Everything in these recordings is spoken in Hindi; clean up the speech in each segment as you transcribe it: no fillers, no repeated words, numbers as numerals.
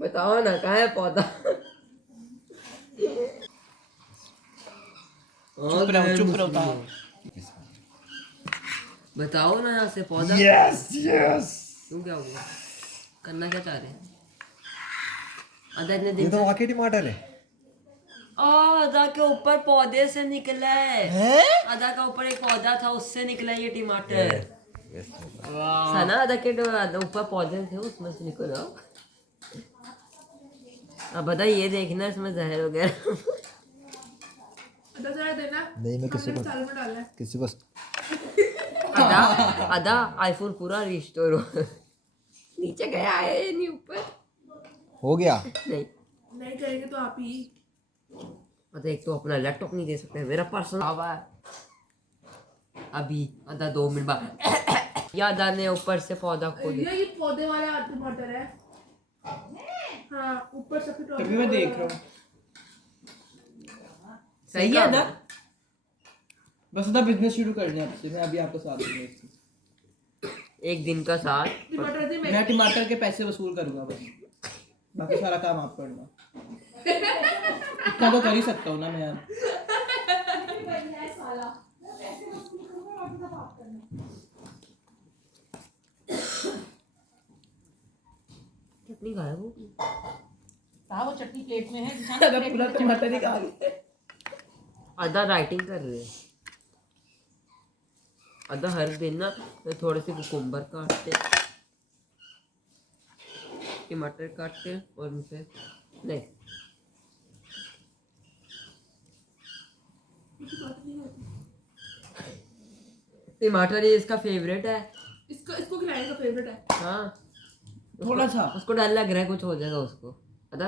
बताओ ना कहाँ है पौधा। चुप रहो था। बताओ ना यहाँ से पौधा। Yes yes. क्यों क्या हुआ? करना क्या चाह रहे हैं? अदा इतने ये दिन तो से वाकई टमाटर है। अदा के ऊपर पौधे से निकला है। हैं? अदा का ऊपर एक पौधा था उससे निकला ये टमाटर। यस। सना अदा के ऊपर पौधे थे उसमें से निकला। अब बता ये देखना इसमें जहर वगैरह। नहीं मैं किसी को अदा अदा आईफोन पूरा रिस्टोर हो नीचे गया है ये नहीं ऊपर। हो गया। नहीं करेंगे तो आप ही। मतलब एक तो अपना लैपटॉप नहीं दे सकते मेरा पर्सनल आवा है। अभी अदा 2 मिनट बाद या अदा ने ऊपर से पौधा खोल ये पौधे वाला टमाटर है। हाँ ऊपर से तभी मैं देख रहा हूँ। सही है ना। बस ना बिजनेस शुरू कर दिया आपसे, मैं अभी आपका साथ दूंगा इसमें। एक दिन का साथ टमाटर से मैं टमाटर के पैसे वसूल करूंगा बस, बाकी सारा काम आप करना। इतना तो कर ही सकता हूँ ना मैं यार। चटनी खाया वो वो चटनी प्लेट में है। पूरा टमाटर ही खा गया। अदा राइटिंग कर रहे हैं। अदा हर दिन ना थोड़े से कुकुम्बर काटते टमाटर काटते और उनसे नहीं टमाटर ये इसका फेवरेट है। इसको खिलाने का फेवरेट है। हाँ थोड़ा सा उसको डर लग रहा है कुछ हो जाएगा उसको। अदा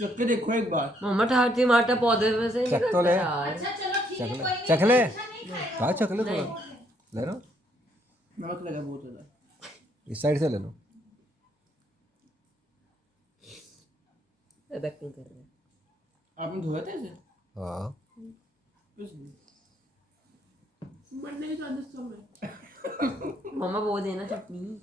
चख के देखो एक बार। मोहम्मद हर टमाटर पौधे में से चख तो ले। यार। चख ले कहा चख ले थोड़ा ले लो। नमक लगा बहुत ज्यादा। इस साइड से ले लो। अदा क्यों कर रहे हैं? आपने धोया था इसे? हाँ मरने के चांसेस कम है। मामा वो देना चटनी।